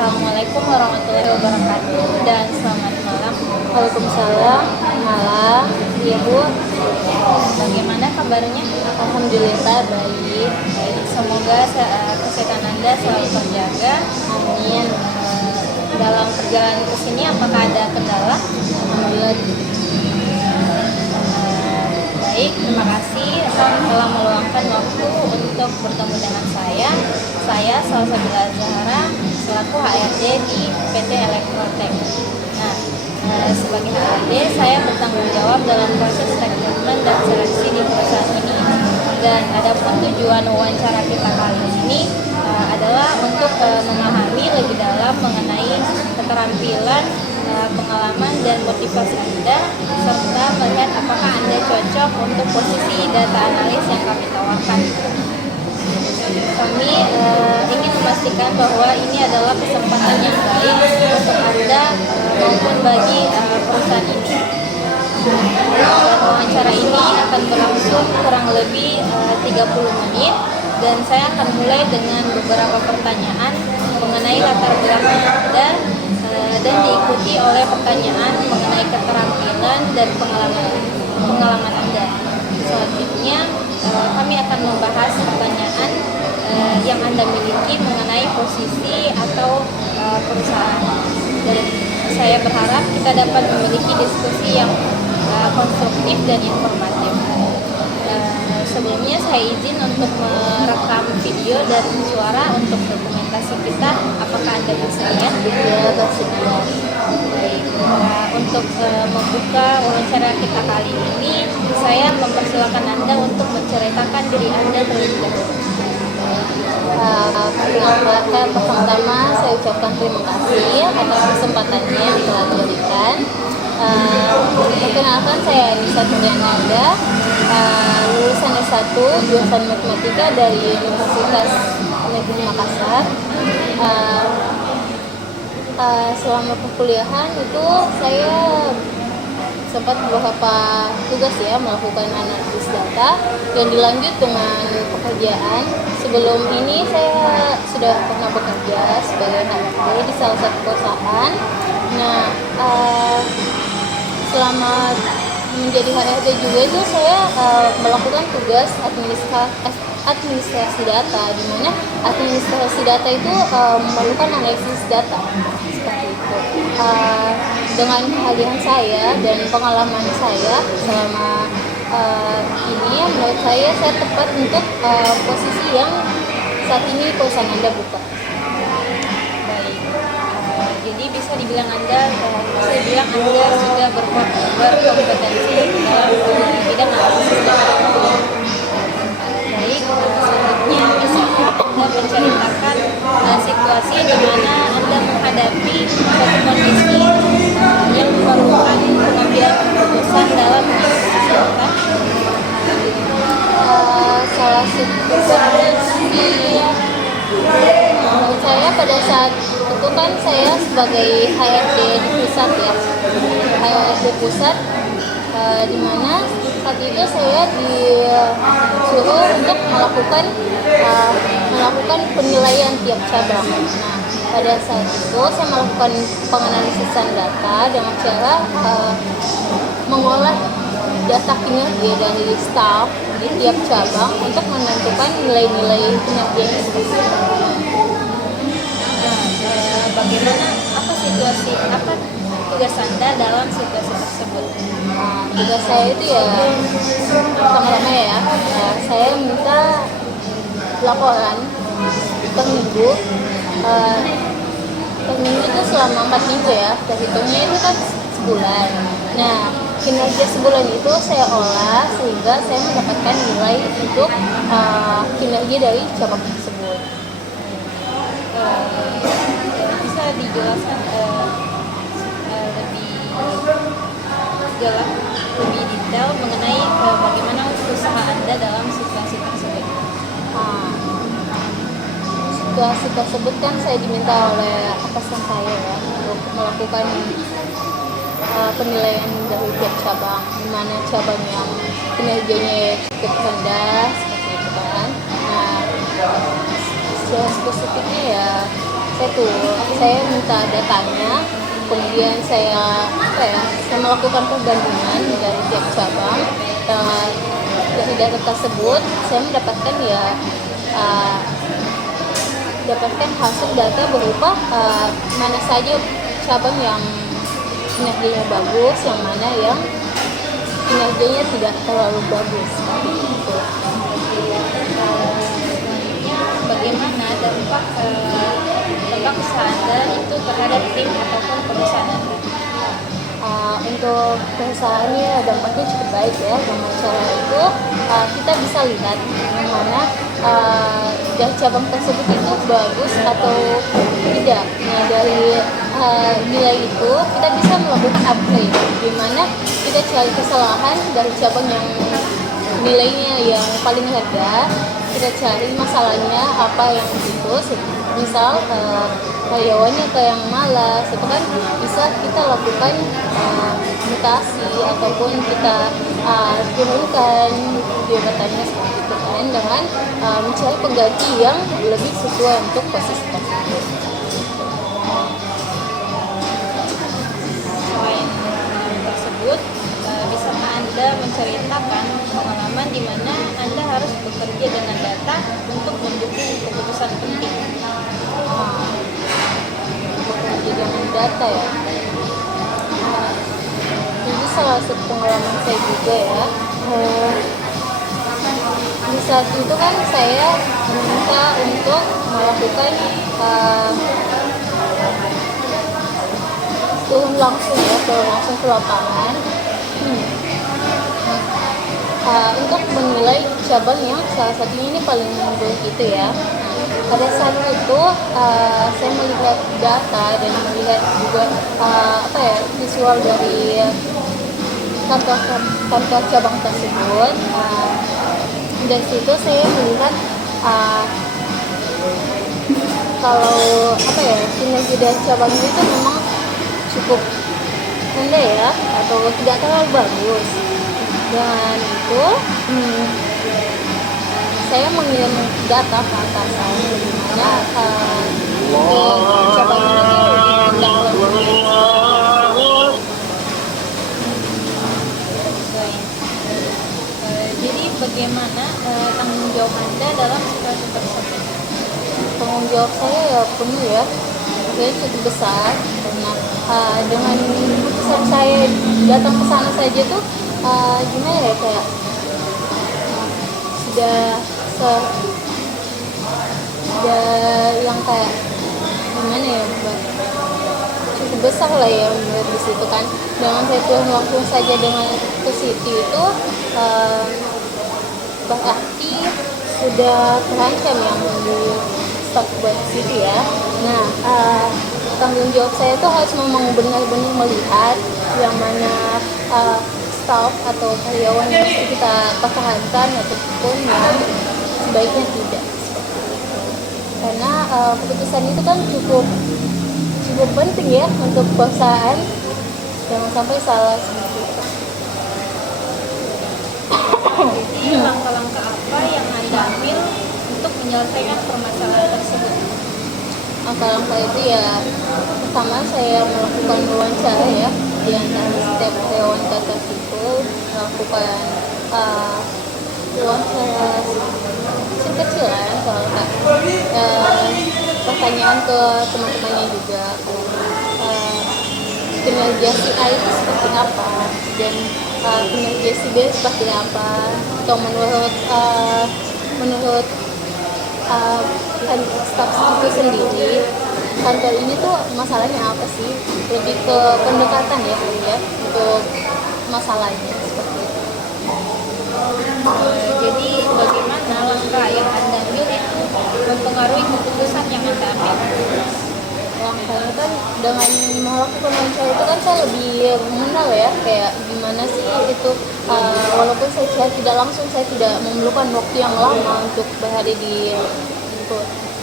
Assalamualaikum warahmatullahi wabarakatuh dan selamat malam. Waalaikumsalam, malam, Ibu. Bagaimana kabarnya? Alhamdulillah baik. Semoga kesehatan Anda selalu terjaga. Amin. Dalam perjalanan ke sini apakah ada kendala? Alhamdulillah. Baik, terima kasih telah meluangkan waktu untuk bertemu dengan saya. Saya Salsabila Zahra selaku HRD di PT Elektrotek. Nah, sebagai HRD saya bertanggung jawab dalam proses rekrutmen dan seleksi di perusahaan ini. Dan adapun tujuan wawancara kita kali ini adalah untuk memahami lebih dalam mengenai keterampilan, pengalaman dan motivasi Anda, serta melihat apakah Anda cocok untuk posisi data analis yang kami tawarkan. Kami ingin memastikan bahwa ini adalah kesempatan yang baik untuk Anda maupun bagi perusahaan ini. Dan wawancara ini akan berlangsung kurang lebih 30 menit dan saya akan mulai dengan beberapa pertanyaan mengenai latar belakang Anda dan diikuti oleh pertanyaan mengenai keterampilan dan pengalaman Anda. Selanjutnya kami akan membahas pertanyaan yang Anda miliki mengenai posisi atau perusahaan. Dan saya berharap kita dapat memiliki diskusi yang konstruktif dan informatif. Sebelumnya saya izin untuk merekam video dan suara untuk dokumentasi kita. Apakah Anda bersedia? Ya, bersedia. Baik, untuk membuka wawancara kita kali ini, saya mempersilakan Anda untuk menceritakan diri Anda terlebih dahulu. Pertama saya ucapkan terima kasih atas kesempatannya yang telah diberikan. Perkenalkan, saya Nisa Nanda, lulusan S1 jurusan Matematika dari Universitas Negeri Makassar. Selama perkuliahan itu saya sempat beberapa tugas melakukan analisis data dan dilanjut dengan pekerjaan. Sebelum ini saya sudah pernah bekerja sebagai HRD di salah satu perusahaan. Nah, selama menjadi HRD juga itu saya melakukan tugas administrasi data, di mana administrasi data itu memerlukan analisis data seperti itu. Dengan kehadiran saya dan pengalaman saya selama ini, menurut saya tepat untuk posisi yang saat ini perusahaan Anda buka. Baik, jadi bisa dibilang Anda sudah berkompetensi dalam bidang analisis data. Baik, selanjutnya bisa Anda menceritakan situasi di mana Anda menghadapi suatu kondisi yang memerlukan pengambilan keputusan dalam analisis data. Salah satu kondisi menurut saya pada saat itu kan saya sebagai HRD di pusat HRD pusat, di mana saat itu saya disuruh untuk melakukan penilaian tiap cabang. Nah, pada saat itu saya melakukan penganalisisan data dengan cara mengolah data kinerja dari staf di tiap cabang untuk menentukan nilai-nilai kinerja itu. Bagaimana apa tugas Anda dalam situasi tersebut? Tugas saya itu pertama-tama saya minta laporan per minggu. Per minggu itu selama 4 minggu terhitungnya itu kan sebulan. Nah, kinerja sebulan itu saya olah sehingga saya mendapatkan nilai untuk kinerja dari cabang tersebut. Bisa dijelaskan lebih jelas, lebih detail mengenai bagaimana usaha Anda dalam situasi tersebut? Situasi tersebut kan saya diminta oleh atasan saya untuk melakukan penilaian dari tiap cabang, di mana cabang yang kinerjanya cukup rendah seperti itu kan. Nah, secara spesifiknya saya minta datanya, kemudian saya saya melakukan perbandingan dari tiap cabang. Dari data tersebut saya mendapatkan uh, dapatkan hasil data berupa mana saja cabang yang kinerjanya bagus, yang mana yang kinerjanya tidak terlalu bagus. Gitu. Bagaimana dampak usaha Anda itu terhadap tim ataupun perusahaan Anda? Untuk perusahaannya dampaknya cukup baik ya. Dengan cara itu kita bisa lihat bagaimana dari cabang tersebut itu bagus atau tidak. Nah, dari nilai itu kita bisa melakukan upgrade, di mana kita cari kesalahan dari cabang yang nilainya yang paling rendah, kita cari masalahnya apa yang itu, misal karyawannya ke yang malas, itu kan bisa kita lakukan mutasi ataupun kita turunkan jabatannya seperti itu kan, dengan mencari pengganti yang lebih sesuai untuk posisi tersebut. Selain tersebut, bisakah Anda menceritakan pengalaman di mana Anda harus bekerja dengan data untuk mendukung keputusan penting? Bekerja dengan data ya. Jadi salah satu pengalaman saya juga ya. Di saat itu kan saya diminta untuk melakukan turun langsung ke lapangan untuk menilai cabang yang salah satunya ini paling buruk itu ya. Pada saat itu saya melihat data dan melihat juga visual dari kantor cabang tersebut. Dari situ saya melihat kalau kinerja dari cabangnya itu memang cukup rendah ya, atau tidak terlalu bagus. Dengan itu saya mengirim data ke atasan di mana cabang ini ditindak lanjut. Jadi bagaimana tanggung jawab Anda dalam situasi tersebut? Tanggung jawab saya ya penuh ya, saya cukup besar karena dengan keputusan saya datang ke sana saja tuh gimana ya, kayak sudah yang kayak gimana ya, cukup besar lah ya menurut di situ kan. Dengan saya turun langsung saja dengan ke situ itu berarti sudah terancam yang di stop buat situ ya. Nah, tanggung jawab saya itu harus memang benar-benar melihat yang mana staff atau karyawan yang mesti kita pertahankan ataupun yang sebaiknya tidak, karena keputusan itu kan cukup penting ya untuk perusahaan, jangan sampai salah seperti itu. Jadi langkah-langkah apa yang Anda ambil untuk menyelesaikan permasalahan tersebut? Langkah-langkah itu ya, pertama saya melakukan wawancara ya di antara setiap karyawan kantor itu, melakukan wawancara kecil-kecilan soal pertanyaan ke teman-temannya juga, kinerja si A itu seperti apa dan kinerja si B seperti apa, atau menurut staf itu sendiri, kantor ini tuh masalahnya apa sih, lebih ke pendekatan ya untuk masalahnya seperti itu. Jadi bagaimana langkah yang Anda ambil itu mempengaruhi keputusan yang Anda ambil? Langkahnya kan dengan melakukan wawancara itu kan saya lebih mengenal ya, kayak gimana sih itu, walaupun saya tidak langsung, saya tidak memerlukan waktu yang lama untuk berada di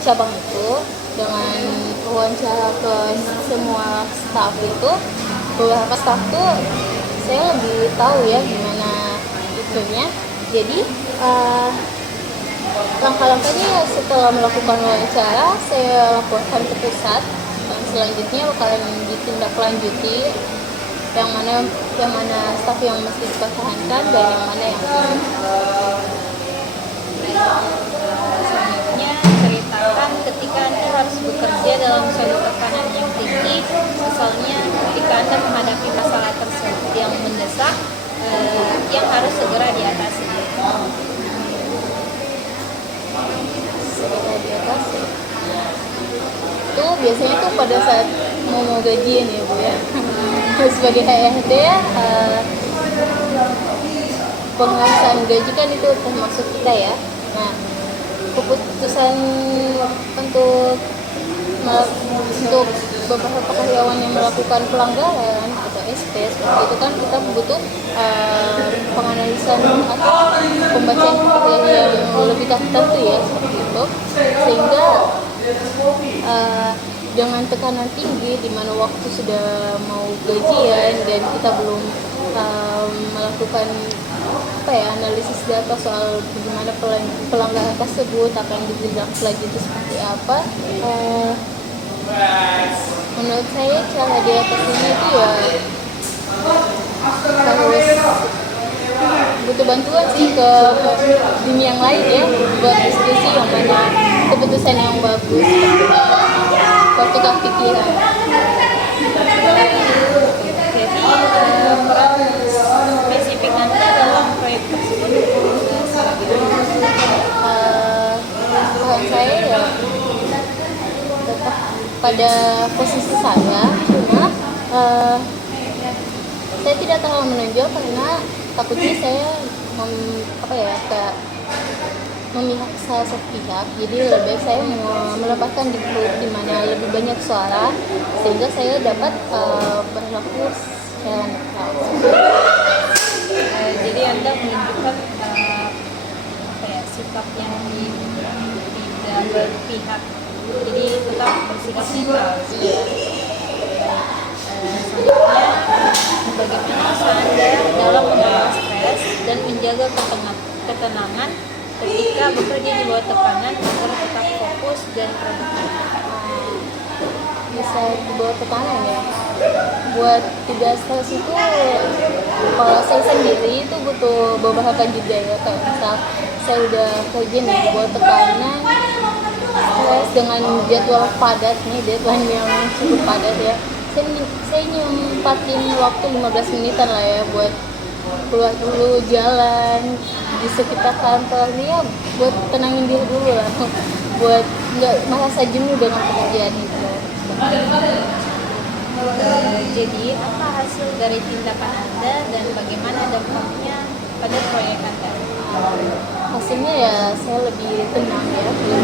cabang itu. Dengan wawancara ke semua staf itu, beberapa staf tuh saya lebih tahu ya gimana itunya. Jadi Langkah-langkahnya ya, setelah melakukan wawancara, saya laporkan ke pusat. Dan selanjutnya bakalan ditindaklanjuti yang mana staf yang mesti dipertahankan dan yang mana yang Selanjutnya, ceritakan ketika Anda harus bekerja dalam suatu tekanan yang tinggi, misalnya ketika Anda menghadapi masalah tersebut yang mendesak, yang harus segera diatasi. segera diatasi. Itu biasanya tuh pada saat mau gajian ya Bu ya. Sebagai HRD ya, penguasaan gaji kan itu termasuk kita ya. Nah, keputusan untuk untuk beberapa karyawan yang melakukan pelanggaran atau SP seperti itu kan kita butuh penganalisan atau pembacaan kriteria yang lebih tertentu ya seperti itu, sehingga dengan tekanan tinggi di mana waktu sudah mau gajian dan kita belum melakukan analisis data soal bagaimana pelanggaran tersebut akan ditindaklanjuti seperti apa. Menurut saya cara diatasinya itu ya harus butuh bantuan sih ke tim yang lain ya, buat diskusi yang mana keputusan yang bagus, bertukar pikiran. Jadi peran spesifik Anda dalam proyek tersebut Peran saya ya tetap pada posisi saya, cuma saya tidak terlalu menonjol karena takutnya saya kayak memihak salah satu pihak. Jadi lebih baik saya menempatkan di grup di mana lebih banyak suara sehingga saya dapat berlaku secara netral. Jadi Anda menunjukkan sikap yang tidak berpihak, jadi tetap bersikap netral. Selanjutnya, bagaimana usaha Anda dalam mengelola stres dan menjaga ketenangan ketika bekerja di bawah tekanan agar tetap fokus dan produktif? Bisa di bawah tekanan ya. Buat tidak stres itu, kalau saya sendiri itu butuh beberapa jeda ya. Kayak misal saya udah kerja nih di bawah tekanan, stres dengan jadwal padat nih, deadline yang cukup padat ya. Saya nyempatin waktu 15 menitan lah ya buat keluar dulu, jalan di sekitar kantor nih ya, buat tenangin diri dulu lah, buat nggak merasa jenuh dengan pekerjaan itu. Jadi apa hasil dari tindakan Anda dan bagaimana dampaknya pada proyek Anda? Hasilnya ya saya lebih tenang ya, lebih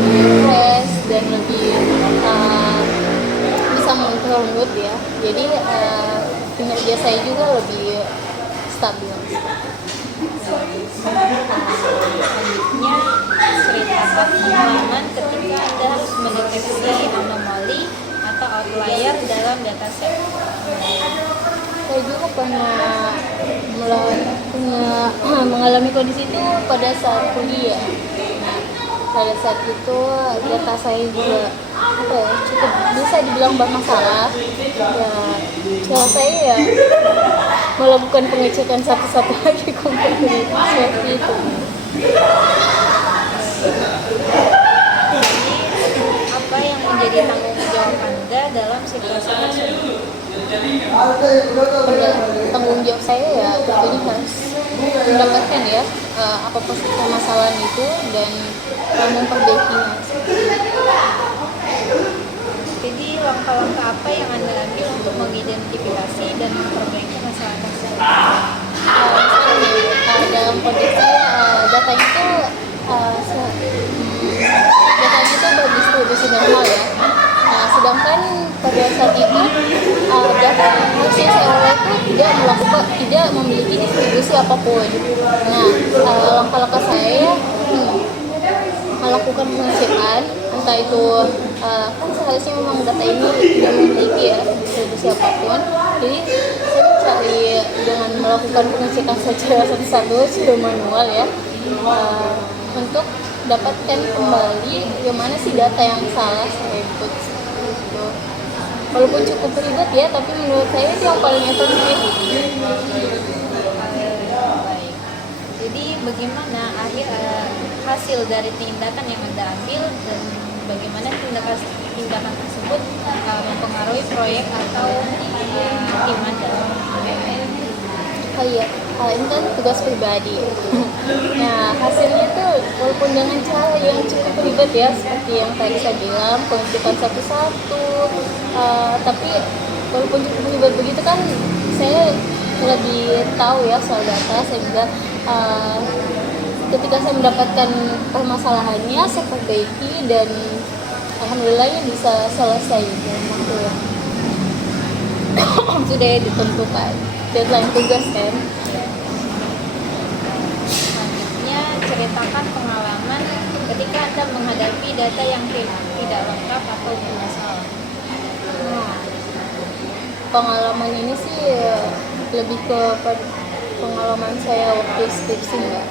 fresh dan lebih bisa mengontrol mood ya. Jadi kinerja saya juga lebih stabil. Selanjutnya, ceritakan pengalaman ketika Anda harus mendeteksi anomali atau outlier dalam dataset. Saya juga pernah mengalami kondisi itu pada saat kuliah. Nah, pada saat itu data saya juga cukup bisa dibilang bermasalah. Ya, cara saya ya melakukan pengecekan satu-satu lagi komputer seperti itu. Apa yang menjadi tanggung jawab Anda dalam situasi tersebut? Tanggung jawab saya ya tentunya harus mendapatkan ya apa permasalahan itu dan memperbaikinya. Jadi langkah-langkah apa yang Anda ambil untuk mengidentifikasi dan memperbaiki masalah tersebut? Dalam kondisi datanya itu berdistribusi normal ya. Nah, sedangkan pada saat itu data yang saya olah itu tidak memiliki distribusi apapun. Nah, langkah-langkah saya melakukan pengecekan, entah itu kan seharusnya memang data ini tidak memiliki ya distribusi apapun. Jadi saya mencari dengan melakukan pengecekan secara satu-satu secara manual ya, untuk dapatkan kembali yang mana sih data yang salah saya input gitu. Walaupun cukup ribet ya, tapi menurut saya itu yang paling efektif. Baik. Jadi bagaimana hasil dari tindakan yang Anda ambil dan bagaimana tindakan tersebut mempengaruhi proyek atau tim Anda? Oh iya, ini kan tugas pribadi. Nah, hasilnya tuh walaupun dengan cara yang cukup ribet ya, seperti yang tadi saya bilang, pengecekan satu-satu, tapi walaupun cukup ribet begitu kan, saya lebih tahu ya soal data, sehingga ketika saya mendapatkan permasalahannya, saya perbaiki dan alhamdulillahnya bisa selesai dalam waktu yang sudah ditentukan. Deadline tugas kan. Selanjutnya, ceritakan pengalaman ketika Anda menghadapi data yang tidak lengkap atau bermasalah. Nah, pengalaman ini sih lebih ke pengalaman saya waktu skripsi Mbak.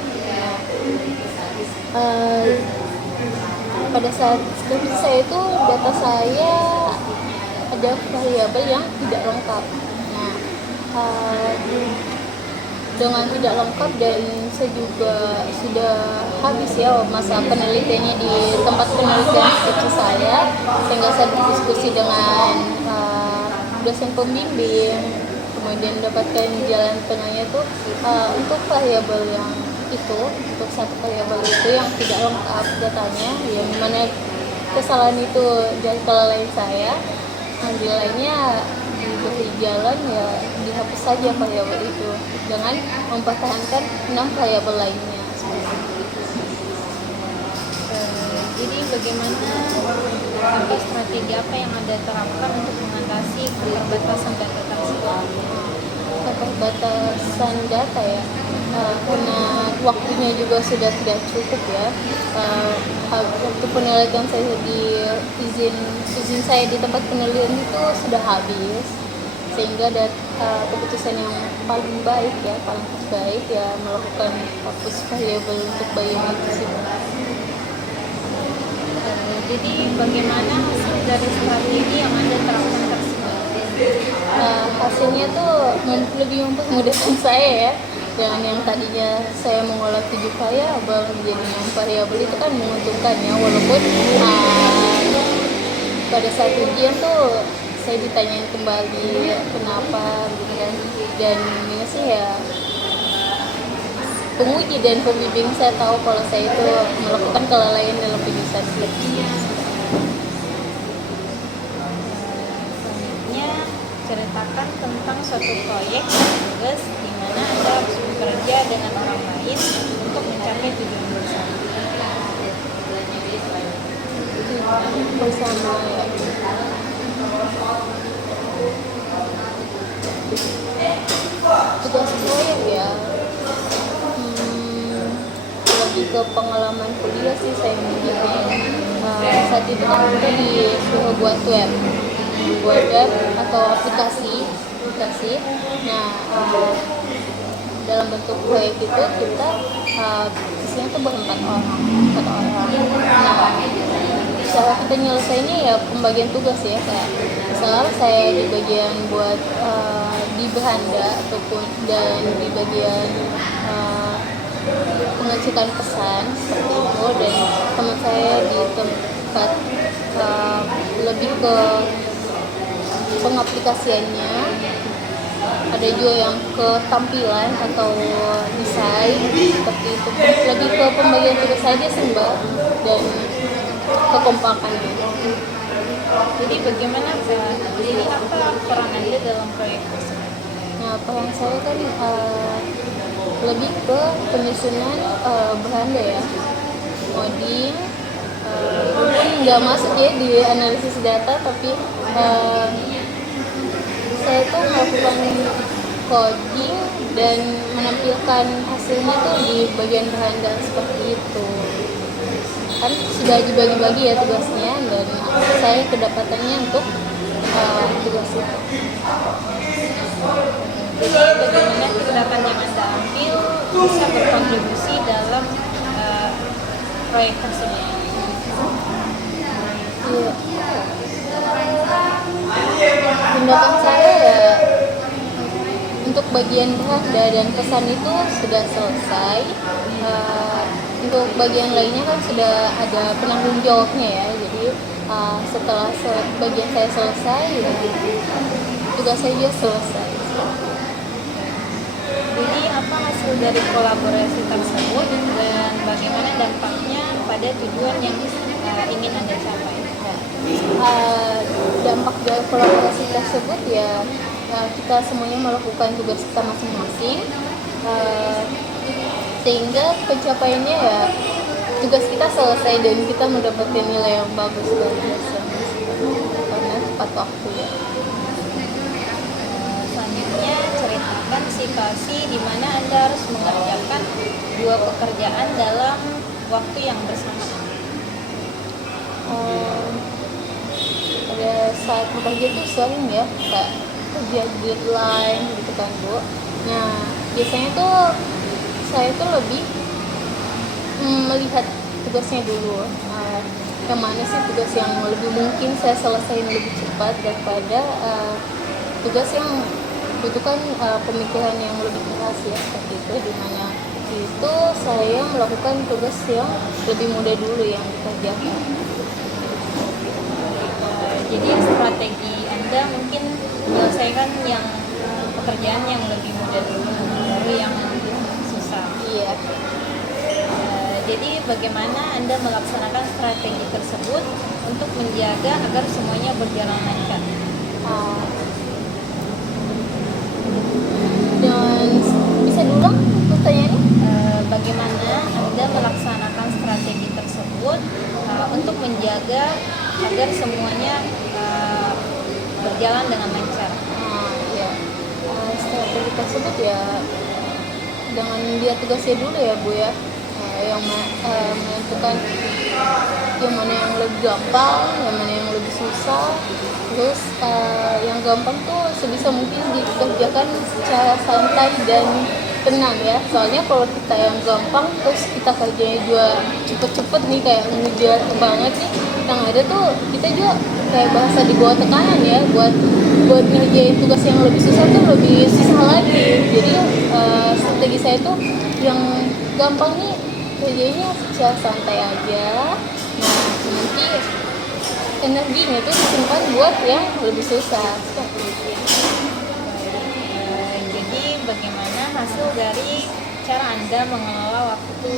Pada saat skripsi saya itu data saya ada variabel yang tidak lengkap. Dengan tidak lengkap dan saya juga sudah habis ya masa penelitiannya di tempat penelitian skripsi saya, sehingga saya berdiskusi dengan dosen pembimbing, kemudian mendapatkan jalan tengahnya itu untuk variabel yang itu, untuk satu variabel itu yang tidak lengkap datanya, yang mana kesalahan itu dari kelalaian saya, lainnya diberi jalan ya dihapus saja variabel itu dengan mempertahankan 6 variabel lainnya. Jadi bagaimana atau strategi apa yang Anda terapkan untuk mengatasi keterbatasan data tersebut? Keterbatasan data ya, karena waktunya juga sudah tidak cukup ya. Waktu penelitian saya di izin saya di tempat penelitian itu sudah habis, sehingga keputusan yang paling baik ya, paling terbaik ya melakukan hapus variabel untuk bagian itu sih. Jadi bagaimana hasil dari strategi yang Anda terapkan tersebut? Hasilnya tuh lebih mempermudahkan saya ya. Dengan yang tadinya saya mengolah 7 variabel menjadi 6 variabel itu kan menguntungkan ya, walaupun pada saat ujian tuh saya ditanyain kembali kenapa gitu kan, dan ini sih ya penguji dan pembimbing saya tahu kalau saya itu melakukan kelalaian dalam penyusunan skripsi. Selanjutnya, ceritakan tentang suatu proyek tugas di mana Anda harus bekerja dengan orang lain untuk mencapai tujuan bersama. Bersama ya. Tugas proyek ya, lebih ke pengalaman kuliah sih saya memiliki. Saat itu kan kita disuruh buat web atau aplikasi. Nah, dalam bentuk proyek itu kita isinya tuh berempat orang. Nah, cara kita nyelesainnya ya pembagian tugas ya, kayak misalnya saya di bagian buat di beranda ataupun dan di bagian pengecekan pesan seperti itu, dan teman saya di tempat lebih ke pengaplikasiannya, ada juga yang ke tampilan atau desain seperti itu. Lebih ke pembagian tugas saja sih Mbak, dan kekompakannya. Jadi bagaimana jadi apa peran Anda dalam proyek tersebut? Nah, peran saya kan lebih ke penyusunan beranda ya, coding, walaupun nggak masuk ya di analisis data, tapi saya tuh melakukan coding dan menampilkan hasilnya tuh di bagian beranda seperti itu. Kan sudah dibagi-bagi ya tugasnya, dan saya kedapatannya untuk tugas itu. Jadi bagaimana tindakan yang Anda ambil bisa berkontribusi dalam proyek tersebut? Iya. Tindakan saya ya untuk bagian beranda dan pesan itu sudah selesai. Untuk bagian lainnya kan sudah ada penanggung jawabnya ya. Jadi setelah bagian saya selesai, ya, tugas saya juga selesai. Jadi apa hasil dari kolaborasi tersebut dan bagaimana dampaknya pada tujuan yang ingin Anda capai? Dampak dari kolaborasi tersebut ya, kita semuanya melakukan tugas kita masing-masing, sehingga pencapaiannya ya tugas kita selesai dan kita mendapatkan nilai yang bagus dari dosen karena tepat waktu ya. Selanjutnya ceritakan situasi di mana Anda harus mengerjakan dua pekerjaan dalam waktu yang bersamaan. Pada saat bekerja tuh sering ya kayak kerja deadline gitu kan Bu. Nah biasanya tuh saya tuh lebih melihat tugasnya dulu, yang mana sih tugas yang lebih mungkin saya selesaiin lebih cepat daripada tugas yang butuhkan pemikiran yang lebih keras ya, seperti itu. Dimana itu saya melakukan tugas yang lebih mudah dulu yang dikerjakan. Jadi strategi Anda mungkin menyelesaikan yang pekerjaan yang lebih mudah dulu, baru yang susah. Iya. Jadi bagaimana Anda melaksanakan strategi tersebut untuk menjaga agar semuanya berjalan lancar? Dan bisa diulang pertanyaannya? Bagaimana Anda melaksanakan strategi tersebut untuk menjaga agar semuanya berjalan dengan lancar? Ya. Strategi tersebut ya dengan lihat tugasnya dulu ya Bu ya, yang menentukan yang mana yang lebih gampang, yang mana yang lebih susah. Terus yang gampang tuh sebisa mungkin dikerjakan secara santai dan tenang ya. Soalnya kalau kita yang gampang terus kita kerjanya juga cepet-cepet nih kayak ngejar banget nih, yang ada tuh kita juga kayak bahasa di bawah tekanan ya, buat ngerjain tugas yang lebih susah tuh lebih susah lagi. Jadi strategi saya tuh yang gampang nih kerjanya secara santai aja. Nah nanti energinya tuh disimpan buat yang lebih susah seperti itu. Jadi bagaimana hasil dari cara Anda mengelola waktu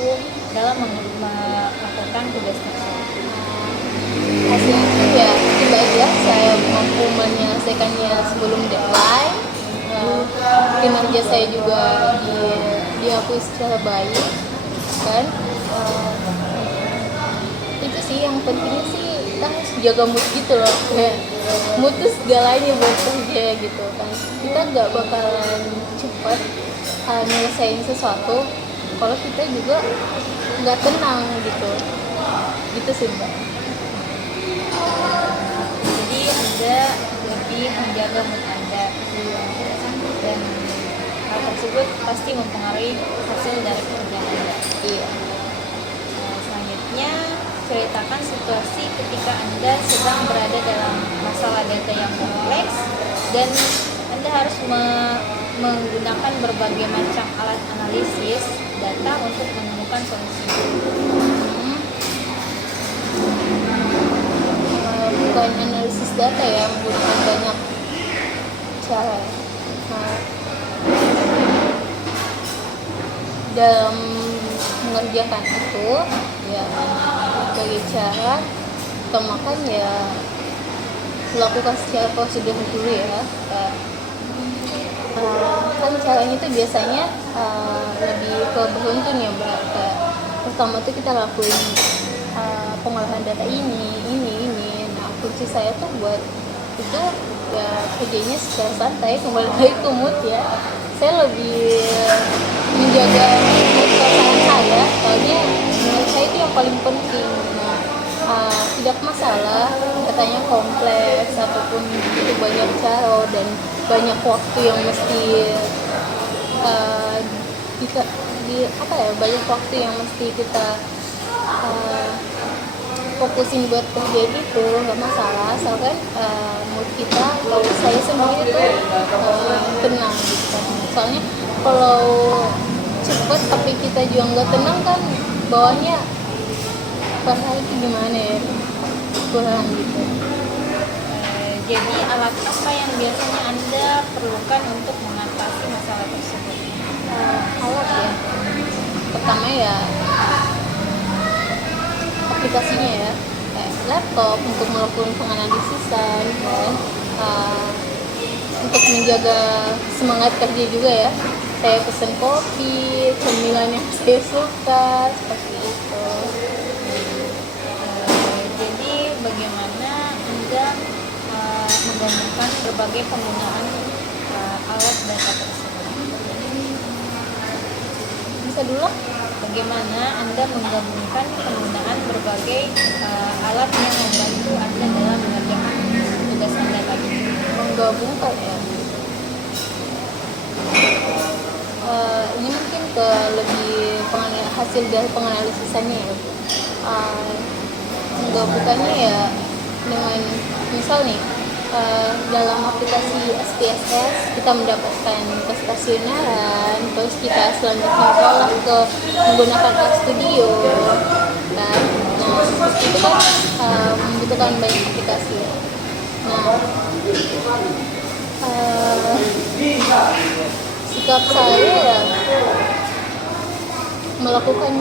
dalam melakukan tugas tersebut? Hasilnya tuh ya tiba aja saya mampu menyelesaikannya sebelum deadline. Kinerja saya juga diakui secara baik kan. Itu sih yang pentingnya sih, kita harus jaga mood gitu loh, kayak mood tuh segalanya buat kerja gitu kan. Kita nggak bakalan cepat nyelesain sesuatu kalau kita juga nggak tenang gitu sih Mbak. Jadi Anda lebih menjaga mood Anda, dan hal tersebut pasti mempengaruhi hasil dari pekerjaan Anda. Iya. Selanjutnya ceritakan situasi ketika Anda sedang berada dalam masalah data yang kompleks dan Anda harus menggunakan berbagai macam alat analisis data untuk menemukan solusi. Bukan analisis data ya, menggunakan banyak cara. Dalam mengerjakan itu ya sebagai cara utamakan ya lakukan secara prosedur dulu ya. Kan caranya itu biasanya lebih ke beruntun ya Mbak. Pertama tuh kita lakuin pengolahan data ini. Nah kunci saya tuh buat itu ya kerjanya secara santai, kembali lagi ke mood ya. Saya lebih menjaga mood perasaan saya, soalnya menurut saya itu yang paling penting. Nah, tidak masalah katanya kompleks ataupun itu banyak cara dan banyak waktu yang mesti banyak waktu yang mesti kita fokusin buat kerja gitu nggak masalah, asalkan mood kita, kalau saya sendiri tuh tenang gitu kan. Soalnya kalau cepet tapi kita juga nggak tenang kan, bawahnya padahal itu gimana ya, kurang gitu. Jadi alat apa yang biasanya Anda perlukan untuk mengatasi masalah tersebut? Alat ya, pertama ya aplikasinya ya, kayak laptop untuk melakukan penganalisisan kan. Untuk menjaga semangat kerja juga ya, saya pesen kopi, cemilan yang saya suka, seperti itu. Jadi bagaimana Anda menggabungkan berbagai penggunaan alat data tersebut? Bisa dulu Bagaimana Anda menggabungkan penggunaan berbagai alat yang membantu Anda dalam mengerjakan tugas Anda tadi? menggabungkan ya. Ini mungkin ke lebih hasil dari penganalisisannya ya. Menggabungkannya ya dengan misal nih, dalam aplikasi SPSS kita mendapatkan kestasioneran, terus kita selanjutnya olah ke menggunakan RStudio kan. Nah itu kan membutuhkan banyak aplikasi. Nah sikap saya ya melakukan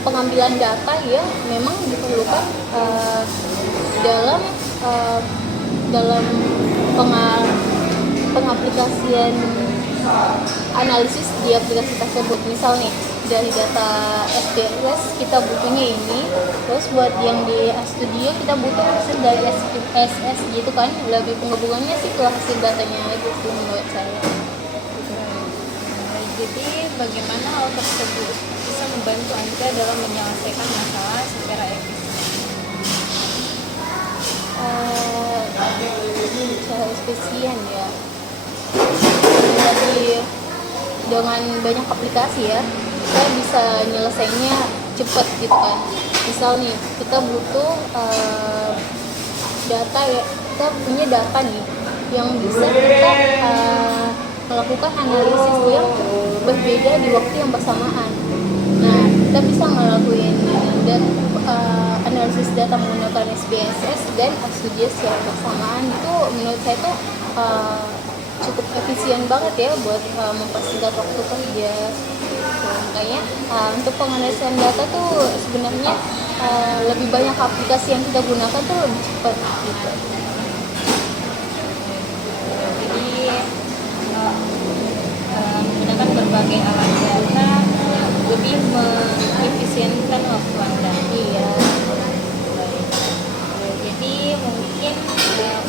pengambilan data ya memang diperlukan dalam uh, dalam pengaplikasian analisis di aplikasi tersebut. Misal nih dari data SPSS kita butuhnya ini, terus buat yang di RStudio kita butuh hasil dari SPSS gitu kan. Lebih penggabungannya sih ke hasil datanya aja sih menurut saya. Jadi bagaimana hal tersebut bisa membantu Anda dalam menyelesaikan masalah secara efisien? Cara efisien ya, jadi dengan banyak aplikasi ya saya bisa nyelesainnya cepet gitu kan. Misal nih kita butuh data ya, kita punya data nih yang bisa kita melakukan analisis yang berbeda di waktu yang bersamaan. Nah kita bisa ngelakuin analisis data menggunakan SPSS dan RStudio secara bersamaan. Itu menurut saya tuh cukup efisien banget ya buat mempersingkat waktu kerja gitu. Makanya untuk penganalisan data tuh sebenarnya lebih banyak aplikasi yang kita gunakan tuh lebih cepat gitu. Jadi menggunakan berbagai alat data lebih mengefisienkan waktu Anda. Iya. Jadi mungkin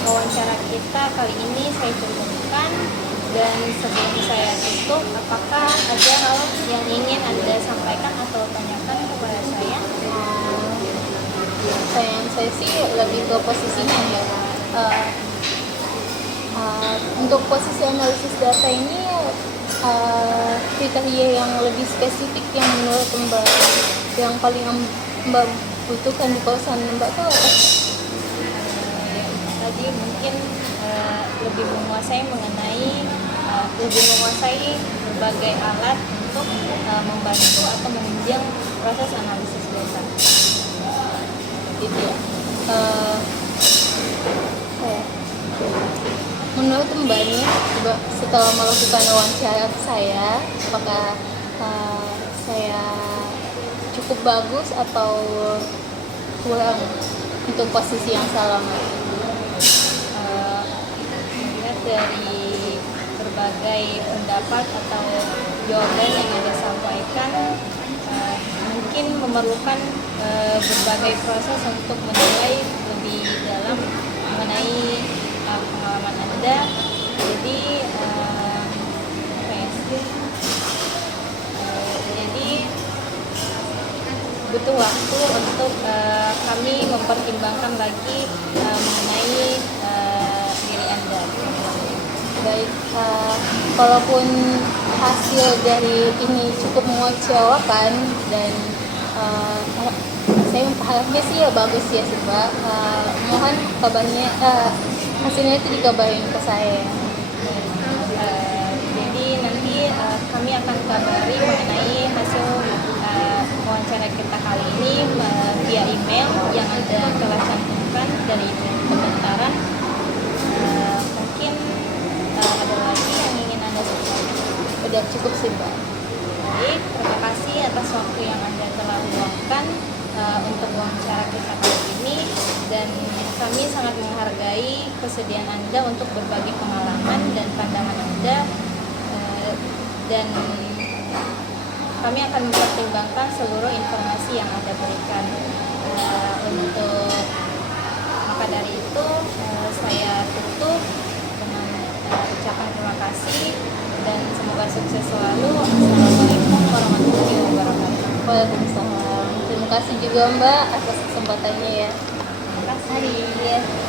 wawancara kita kali ini saya cukupkan, dan sebelum saya tutup, apakah ada hal yang ingin Anda sampaikan atau tanyakan kepada saya? Saya sih lebih ke posisinya ya. Untuk posisi analisis data ini kriteria yang lebih spesifik yang menurut Mbak yang paling Mbak butuhkan di perusahaan Mbak tuh apa? Tadi mungkin lebih menguasai berbagai alat untuk membantu atau menunjang proses analisis data. Gitu ya. Menurut Mbak nih, coba setelah melakukan wawancara ke saya, apakah saya cukup bagus atau kurang untuk posisi yang saya lamar? Melihat dari berbagai pendapat atau jawaban yang Anda sampaikan, mungkin memerlukan berbagai proses untuk menilai lebih dalam mengenai pengalaman Anda. Jadi jadi butuh waktu untuk kami mempertimbangkan lagi mengenai diri Anda. Baik, walaupun hasil dari ini cukup mengecewakan dan Saya memahaminya sih ya bagus ya sih Mbak. Mohon kabarnya hasilnya itu dikabarin ke saya. Jadi nanti kami akan kabari mengenai hasil wawancara kita kali ini via email yang Anda telah cantumkan dari email pendaftaran. Mungkin ada lagi yang ingin Anda sampaikan? Udah cukup sih Mbak. Baik, terima kasih atas waktu yang Anda telah luangkan untuk wawancara kita kali ini, dan kami sangat menghargai kesediaan Anda untuk berbagi pengalaman dan pandangan Anda, dan kami akan mempertimbangkan seluruh informasi yang Anda berikan. Untuk maka dari itu saya tutup dengan ucapan terima kasih dan semoga sukses selalu. Assalamualaikum warahmatullahi wabarakatuh. Waalaikumsalam. Terima kasih juga Mbak atas kesempatannya ya. Terima kasih.